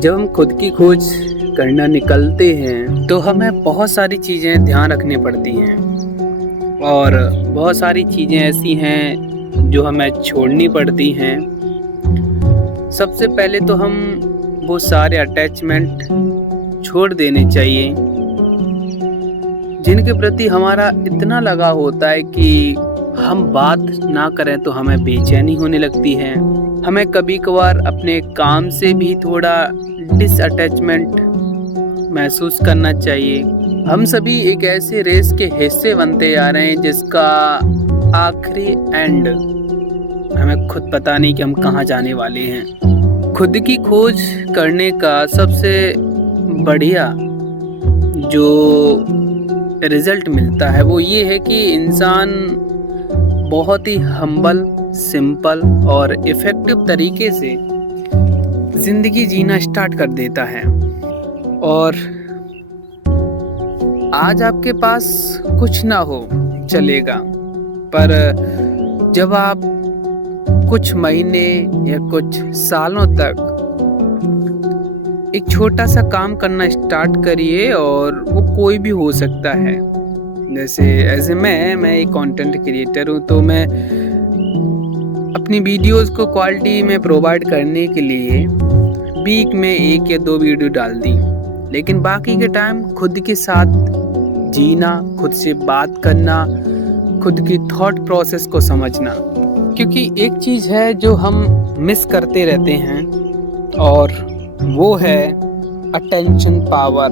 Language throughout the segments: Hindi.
जब हम खुद की खोज करना निकलते हैं तो हमें बहुत सारी चीज़ें ध्यान रखनी पड़ती हैं और बहुत सारी चीज़ें ऐसी हैं जो हमें छोड़नी पड़ती हैं। सबसे पहले तो हम वो सारे अटैचमेंट छोड़ देने चाहिए जिनके प्रति हमारा इतना लगाव होता है कि हम बात ना करें तो हमें बेचैनी होने लगती है। हमें कभी कभार अपने काम से भी थोड़ा डिसअटैचमेंट महसूस करना चाहिए। हम सभी एक ऐसे रेस के हिस्से बनते जा रहे हैं जिसका आखिरी एंड हमें खुद पता नहीं कि हम कहाँ जाने वाले हैं। खुद की खोज करने का सबसे बढ़िया जो रिजल्ट मिलता है वो ये है कि इंसान बहुत ही हम्बल, सिंपल और इफ़ेक्टिव तरीके से ज़िंदगी जीना स्टार्ट कर देता है। और आज आपके पास कुछ ना हो चलेगा, पर जब आप कुछ महीने या कुछ सालों तक एक छोटा सा काम करना स्टार्ट करिए, और वो कोई भी हो सकता है। जैसे मैं एक कंटेंट क्रिएटर हूँ, तो मैं अपनी वीडियोस को क्वालिटी में प्रोवाइड करने के लिए वीक में 1 या 2 वीडियो डाल दी, लेकिन बाकी के टाइम खुद के साथ जीना, खुद से बात करना, खुद की थॉट प्रोसेस को समझना। क्योंकि एक चीज़ है जो हम मिस करते रहते हैं और वो है अटेंशन पावर।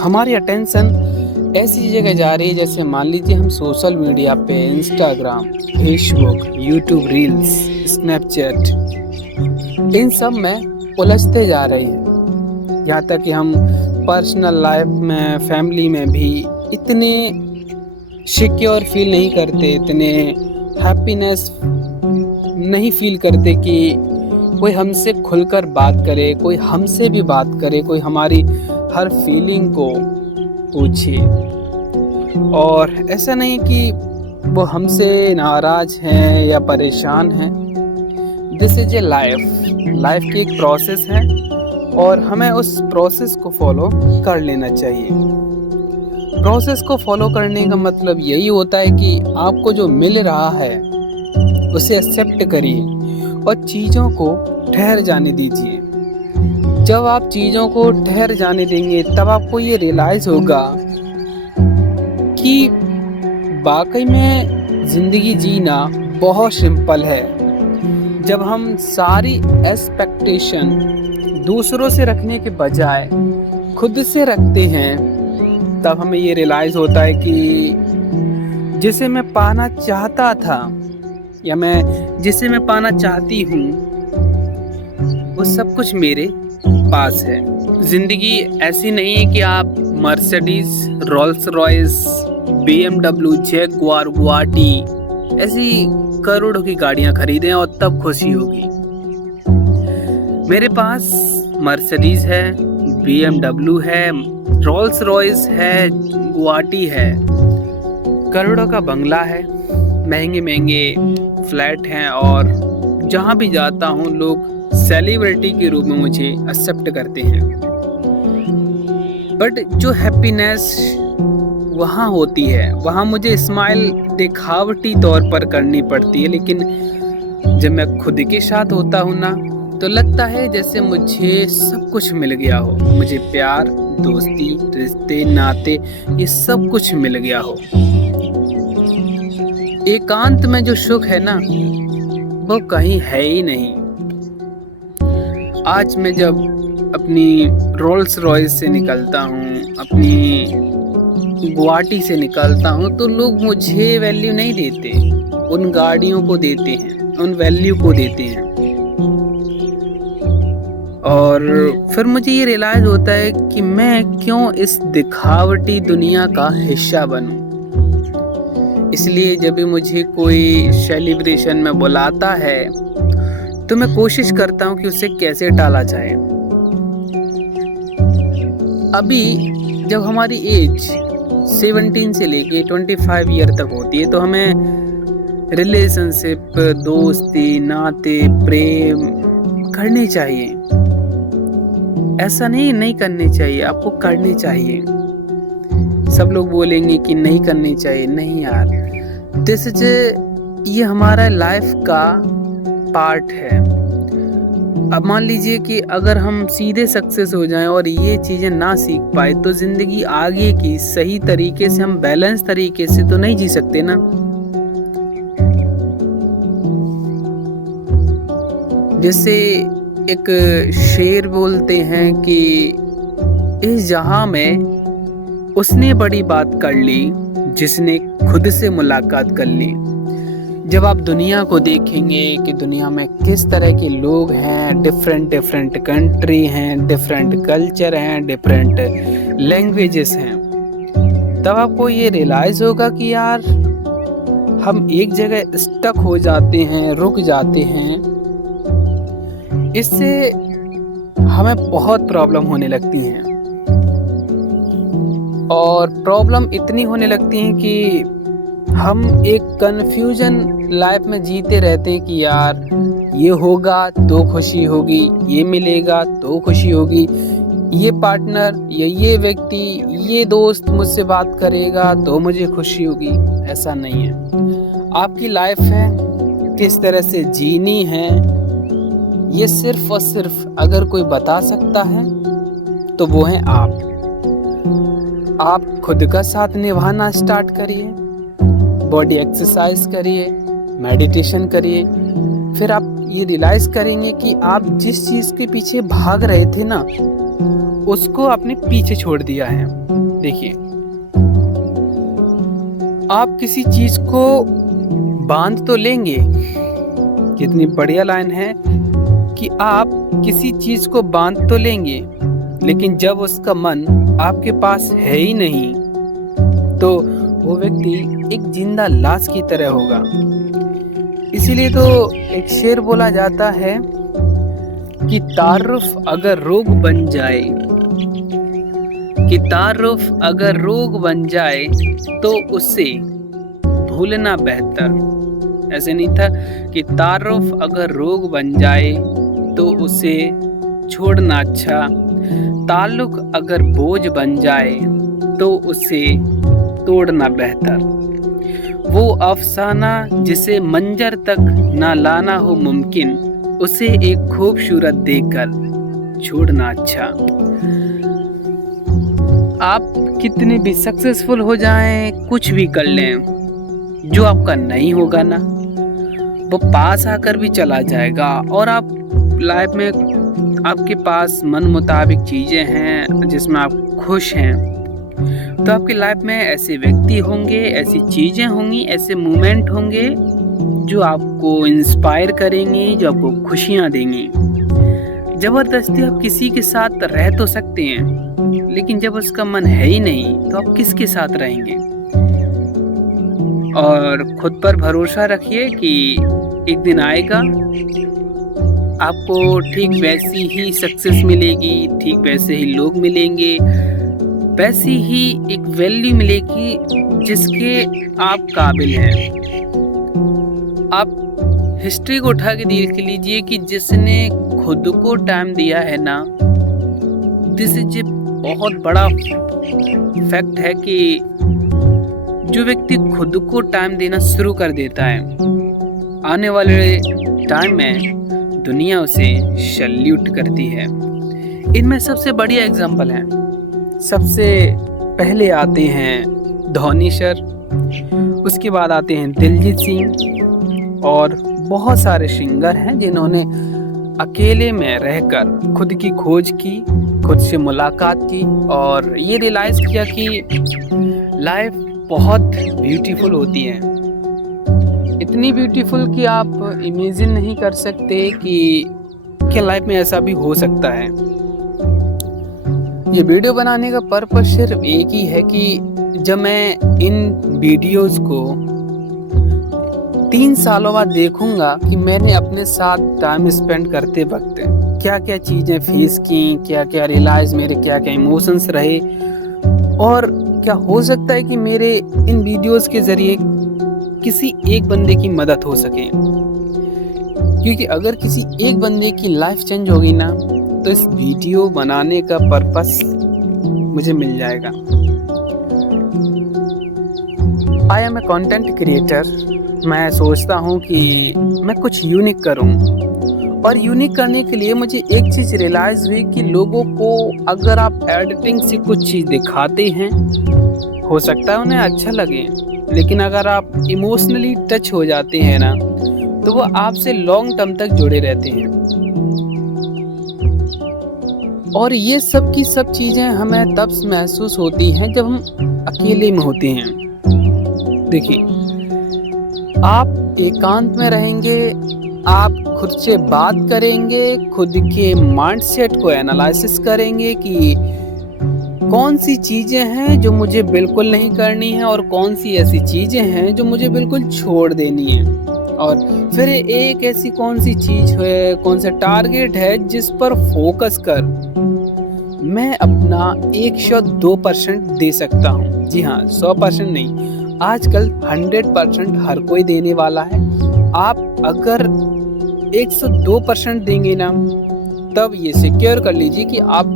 हमारी अटेंशन ऐसी जगह जा रही है, जैसे मान लीजिए हम सोशल मीडिया पे Instagram, Facebook, YouTube reels, Snapchat, इन सब में उलझते जा रहे हैं। यहाँ तक कि हम पर्सनल लाइफ में, फैमिली में भी इतने सिक्योर फील नहीं करते, इतने हैप्पीनेस नहीं फील करते कि कोई हमसे खुलकर बात करे, कोई हमसे भी बात करे, कोई हमारी हर फीलिंग को पूछे। और ऐसा नहीं कि वो हमसे नाराज हैं या परेशान हैं। दिस इज ए लाइफ की एक प्रोसेस है और हमें उस प्रोसेस को फॉलो कर लेना चाहिए। प्रोसेस को फॉलो करने का मतलब यही होता है कि आपको जो मिल रहा है उसे एक्सेप्ट करिए और चीज़ों को ठहर जाने दीजिए। जब आप चीज़ों को ठहर जाने देंगे तब आपको ये रियलाइज़ होगा कि वाकई में ज़िंदगी जीना बहुत सिंपल है। जब हम सारी एक्सपेक्टेशन दूसरों से रखने के बजाय खुद से रखते हैं, तब हमें ये रियलाइज़ होता है कि जिसे मैं पाना चाहता था या मैं जिसे मैं पाना चाहती हूँ वो सब कुछ मेरे पास है। ज़िंदगी ऐसी नहीं है कि आप Mercedes, Rolls Royce, BMW, Jaguar, Bugatti ऐसी करोड़ों की गाड़ियाँ खरीदें और तब खुशी होगी। मेरे पास मर्सिडीज है, BMW है, रोल्स रॉयस है, गुआटी है, करोड़ों का बंगला है, महंगे महंगे फ्लैट हैं, और जहाँ भी जाता हूँ लोग सेलिब्रिटी के रूप में मुझे एक्सेप्ट करते हैं। बट जो हैप्पीनेस वहाँ होती है, वहाँ मुझे स्माइल दिखावटी तौर पर करनी पड़ती है, लेकिन जब मैं खुद के साथ होता हूँ ना, तो लगता है जैसे मुझे सब कुछ मिल गया हो। मुझे प्यार, दोस्ती, रिश्ते, नाते, ये सब कुछ मिल गया हो। एकांत में जो सुख है ना, वो कहीं है ही नहीं। आज मैं जब अपनी रोल्स रॉयस से निकलता हूँ, अपनी गुआटी से निकलता हूँ, तो लोग मुझे वैल्यू नहीं देते, उन गाड़ियों को देते हैं, उन वैल्यू को देते हैं। और फिर मुझे ये रियलाइज़ होता है कि मैं क्यों इस दिखावटी दुनिया का हिस्सा बनूं। इसलिए जब भी मुझे कोई सेलिब्रेशन में बुलाता है तो मैं कोशिश करता हूँ कि उसे कैसे टाला जाए। अभी जब हमारी एज 17 से लेके 25 ईयर तक होती है तो हमें रिलेशनशिप, दोस्ती, नाते, प्रेम करने चाहिए। ऐसा नहीं करनी चाहिए, आपको करनी चाहिए। सब लोग बोलेंगे कि नहीं करनी चाहिए, नहीं यार, दिस इज ये हमारा लाइफ का पार्ट है। अब मान लीजिए कि अगर हम सीधे सक्सेस हो जाएं और ये चीज़ें ना सीख पाए तो ज़िंदगी आगे की सही तरीके से, हम बैलेंस तरीके से तो नहीं जी सकते ना। जैसे एक शेर बोलते हैं कि इस जहां में उसने बड़ी बात कर ली जिसने खुद से मुलाकात कर ली। जब आप दुनिया को देखेंगे कि दुनिया में किस तरह के लोग हैं, डिफरेंट कंट्री हैं, डिफरेंट कल्चर हैं, डिफरेंट लैंग्वेजेस हैं, तब आपको ये रियलाइज़ होगा कि यार हम एक जगह स्टक हो जाते हैं, रुक जाते हैं। इससे हमें बहुत प्रॉब्लम होने लगती हैं और प्रॉब्लम इतनी होने लगती हैं कि हम एक कन्फ्यूजन लाइफ में जीते रहते हैं कि यार ये होगा तो खुशी होगी, ये मिलेगा तो खुशी होगी, ये पार्टनर या ये व्यक्ति, ये दोस्त मुझसे बात करेगा तो मुझे खुशी होगी। ऐसा नहीं है। आपकी लाइफ है, किस तरह से जीनी है, ये सिर्फ और सिर्फ अगर कोई बता सकता है तो वो है आप खुद का साथ निभाना स्टार्ट करिए, बॉडी एक्सरसाइज करिए, मेडिटेशन करिए, फिर आप ये रियलाइज करेंगे कि आप जिस चीज़ के पीछे भाग रहे थे ना, उसको आपने पीछे छोड़ दिया है। देखिए, आप किसी चीज़ को बांध तो लेंगे, कितनी बढ़िया लाइन है कि आप किसी चीज़ को बांध तो लेंगे, लेकिन जब उसका मन आपके पास है ही नहीं तो वो व्यक्ति एक जिंदा लाश की तरह होगा। इसीलिए तो एक शेर बोला जाता है कि तारुफ अगर रोग बन जाए, तो उसे भूलना बेहतर। ऐसे नहीं था कि तारुफ अगर रोग बन जाए तो उसे छोड़ना अच्छा, ताल्लुक अगर बोझ बन जाए तो उसे तोड़ना बेहतर। वो अफसाना जिसे मंजर तक ना लाना हो मुमकिन, उसे एक खूबसूरत देकर छोड़ना अच्छा। आप कितने भी सक्सेसफुल हो जाएं, कुछ भी कर लें, जो आपका नहीं होगा ना, वो पास आकर भी चला जाएगा। और आप लाइफ में आपके पास मन मुताबिक चीज़ें हैं जिसमें आप खुश हैं, तो आपकी लाइफ में ऐसे व्यक्ति होंगे, ऐसी चीज़ें होंगी, ऐसे मोमेंट होंगे जो आपको इंस्पायर करेंगे, जो आपको खुशियाँ देंगी। ज़बरदस्ती आप किसी के साथ रह तो सकते हैं, लेकिन जब उसका मन है ही नहीं तो आप किसके साथ रहेंगे। और खुद पर भरोसा रखिए कि एक दिन आएगा, आपको ठीक वैसी ही सक्सेस मिलेगी, ठीक वैसे ही लोग मिलेंगे, वैसी ही एक वैल्यू मिलेगी जिसके आप काबिल हैं। आप हिस्ट्री को उठा के देख लीजिए कि जिसने खुद को टाइम दिया है ना, दिस इज बहुत बड़ा फैक्ट है कि जो व्यक्ति खुद को टाइम देना शुरू कर देता है, आने वाले टाइम में दुनिया उसे सैल्यूट करती है। इनमें सबसे बढ़िया एग्जाम्पल है, सबसे पहले आते हैं धोनी सर, उसके बाद आते हैं दिलजीत सिंह, और बहुत सारे सिंगर हैं जिन्होंने अकेले में रहकर खुद की खोज की, खुद से मुलाकात की और ये रियलाइज़ किया कि लाइफ बहुत ब्यूटीफुल होती है। इतनी ब्यूटीफुल कि आप इमेजिन नहीं कर सकते कि क्या लाइफ में ऐसा भी हो सकता है। ये वीडियो बनाने का पर्पस सिर्फ एक ही है कि जब मैं इन वीडियोस को 3 सालों बाद देखूंगा कि मैंने अपने साथ टाइम स्पेंड करते वक्त क्या क्या चीज़ें फेस की, क्या क्या रियलाइज, मेरे क्या क्या इमोशंस रहे, और क्या हो सकता है कि मेरे इन वीडियोस के ज़रिए किसी एक बंदे की मदद हो सके। क्योंकि अगर किसी एक बंदे की लाइफ चेंज होगी ना, तो इस वीडियो बनाने का पर्पस मुझे मिल जाएगा। I am a content creator. मैं सोचता हूँ कि मैं कुछ यूनिक करूँ, और यूनिक करने के लिए मुझे एक चीज़ रियलाइज़ हुई कि लोगों को अगर आप एडिटिंग से कुछ चीज़ दिखाते हैं, हो सकता है उन्हें अच्छा लगे, लेकिन अगर आप इमोशनली टच हो जाते हैं ना, तो वो आपसे लॉन्ग टर्म तक जुड़े रहते हैं। और ये सब की सब चीज़ें हमें तब महसूस होती हैं जब हम अकेले में होते हैं। देखिए, आप एकांत में रहेंगे, आप खुद से बात करेंगे, खुद के माइंडसेट को एनालिसिस करेंगे कि कौन सी चीज़ें हैं जो मुझे बिल्कुल नहीं करनी है और कौन सी ऐसी चीज़ें हैं जो मुझे बिल्कुल छोड़ देनी है। और फिर एक ऐसी कौन सी चीज़ है, कौन सा टारगेट है जिस पर फोकस कर मैं अपना 102% दे सकता हूँ। जी हाँ, 100% नहीं, आजकल 100% हर कोई देने वाला है। आप अगर 102% देंगे ना, तब ये सिक्योर कर लीजिए कि आप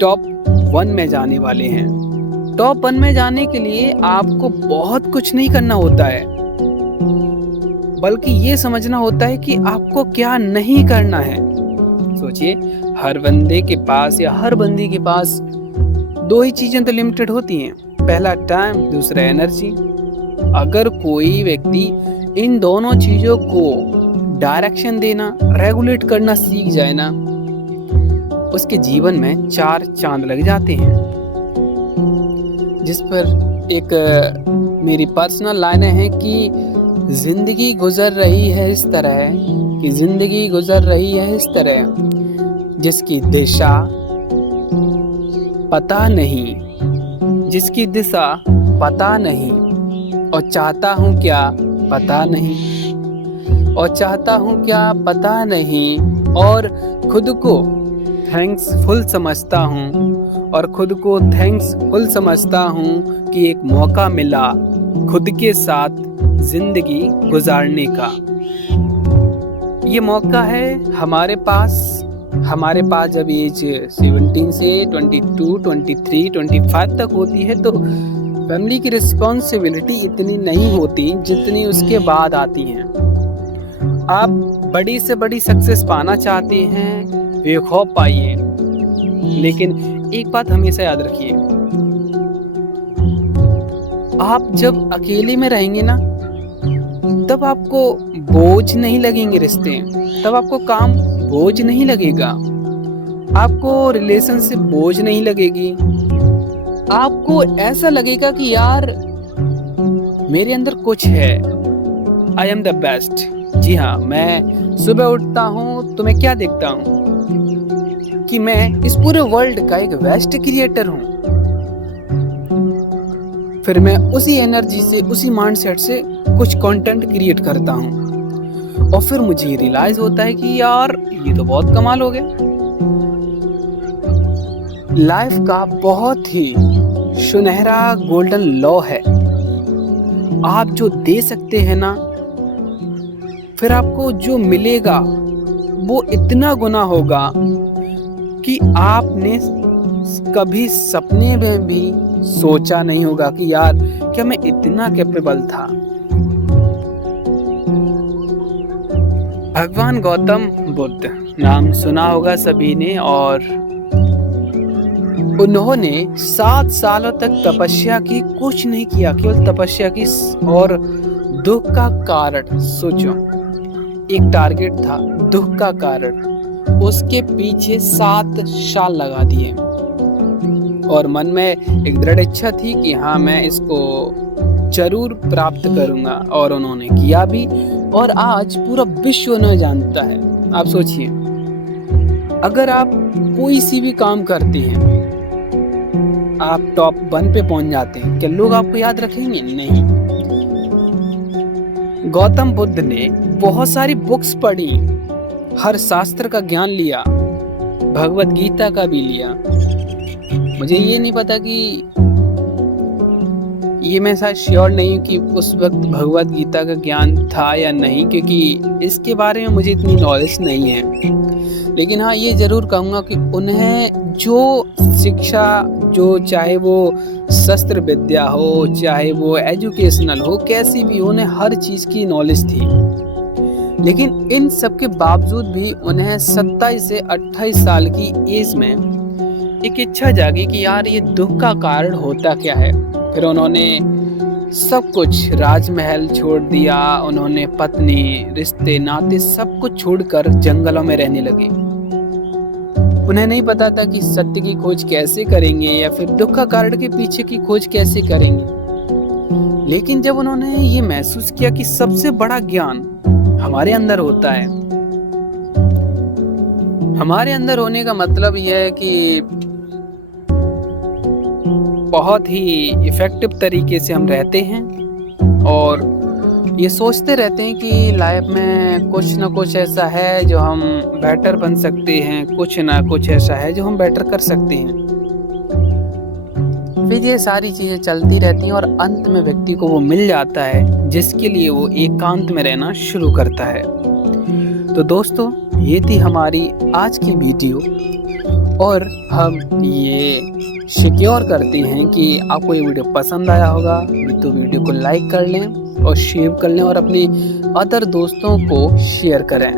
टॉप 1 में जाने वाले हैं। टॉप 1 में जाने के लिए आपको बहुत कुछ नहीं करना होता है, बल्कि ये समझना होता है कि आपको क्या नहीं करना है। सोचिए, हर बंदे के पास या हर बंदी के पास 2 ही चीज़ें तो लिमिटेड होती हैं, पहला टाइम, दूसरा एनर्जी। अगर कोई व्यक्ति इन दोनों चीज़ों को डायरेक्शन देना, रेगुलेट करना सीख जाए ना, उसके जीवन में 4 चांद लग जाते हैं। जिस पर एक मेरी पर्सनल लाइनें हैं कि जिंदगी गुजर रही है इस तरह, कि जिंदगी गुजर रही है इस तरह, जिसकी दिशा पता नहीं, जिसकी दिशा पता नहीं, और चाहता हूँ क्या पता नहीं, और चाहता हूँ क्या पता नहीं, और खुद को थैंक्सफुल समझता हूँ, और खुद को थैंक्सफुल समझता हूँ कि एक मौका मिला खुद के साथ जिंदगी गुजारने का। ये मौका है हमारे पास जब एज 17 से 22, 23, 25 तक होती है, तो फैमिली की रिस्पॉन्सिबिलिटी इतनी नहीं होती जितनी उसके बाद आती हैं। आप बड़ी से बड़ी सक्सेस पाना चाहते हैं, बेखौफ पाइए, लेकिन एक बात हमेशा याद रखिए, आप जब अकेले में रहेंगे ना, तब आपको बोझ नहीं लगेंगे रिश्ते, तब आपको काम बोझ नहीं लगेगा, आपको रिलेशनशिप बोझ नहीं लगेगी। आपको ऐसा लगेगा कि यार मेरे अंदर कुछ है, आई एम द बेस्ट। जी हाँ, मैं सुबह उठता हूँ तो मैं क्या देखता हूँ कि मैं इस पूरे वर्ल्ड का एक बेस्ट क्रिएटर हूँ। फिर मैं उसी एनर्जी से, उसी माइंडसेट से कुछ कंटेंट क्रिएट करता हूँ, और फिर मुझे रियलाइज होता है कि यार ये तो बहुत कमाल हो गया। लाइफ का बहुत ही सुनहरा गोल्डन लॉ है, आप जो दे सकते हैं ना, फिर आपको जो मिलेगा वो इतना गुना होगा कि आपने कभी सपने में भी सोचा नहीं होगा कि यार क्या मैं इतना कैपेबल था। भगवान गौतम बुद्ध नाम सुना होगा सभी ने, और उन्होंने 7 सालों तक तपस्या की, कुछ नहीं किया, केवल तपस्या की। और दुख का कारण सोचो, एक टारगेट था, दुख का कारण, उसके पीछे 7 साल लगा दिए, और मन में एक दृढ़ इच्छा थी कि हाँ मैं इसको जरूर प्राप्त करूंगा, और उन्होंने किया भी, और आज पूरा विश्व उन्हें जानता है। आप सोचिए, अगर आप कोई सी भी काम करते हैं, आप टॉप 1 पे पहुंच जाते हैं, क्या लोग आपको याद रखेंगे? नहीं। गौतम बुद्ध ने बहुत सारी बुक्स पढ़ी, हर शास्त्र का ज्ञान लिया, भगवत गीता का भी लिया। मुझे ये नहीं पता कि ये मैं शायद श्योर नहीं हूँ कि उस वक्त भगवत गीता का ज्ञान था या नहीं, क्योंकि इसके बारे में मुझे इतनी नॉलेज नहीं है। लेकिन हाँ, ये ज़रूर कहूँगा कि उन्हें जो शिक्षा, जो चाहे वो शस्त्र विद्या हो, चाहे वो एजुकेशनल हो, कैसी भी, उन्हें हर चीज़ की नॉलेज थी। लेकिन इन सब के बावजूद भी उन्हें 27 से 28 साल की एज में एक इच्छा जागी कि यार ये दुख का कारण होता क्या है। फिर उन्होंने सब कुछ, राजमहल छोड़ दिया, उन्होंने पत्नी, रिश्ते, नाते सब कुछ छोड़कर जंगलों में रहने लगे। उन्हें नहीं पता था कि सत्य की खोज कैसे करेंगे या फिर दुख का कारण के पीछे की खोज कैसे करेंगे। लेकिन जब उन्होंने ये महसूस किया कि सबसे बड़ा ज्ञान हमारे अंदर होता है, हमारे अंदर होने का मतलब यह है कि बहुत ही इफ़ेक्टिव तरीके से हम रहते हैं और ये सोचते रहते हैं कि लाइफ में कुछ ना कुछ ऐसा है जो हम बेटर बन सकते हैं, कुछ ना कुछ ऐसा है जो हम बेटर कर सकते हैं। फिर ये सारी चीज़ें चलती रहती हैं और अंत में व्यक्ति को वो मिल जाता है जिसके लिए वो एकांत में रहना शुरू करता है। तो दोस्तों, ये थी हमारी आज की वीडियो और हम ये सिक्योर करते हैं कि आपको ये वीडियो पसंद आया होगा। तो वीडियो को लाइक कर लें और शेयर कर लें और अपने अदर दोस्तों को शेयर करें।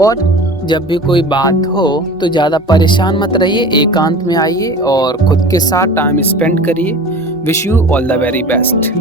और जब भी कोई बात हो तो ज़्यादा परेशान मत रहिए, एकांत में आइए और खुद के साथ टाइम स्पेंड करिए। Wish you all the very best.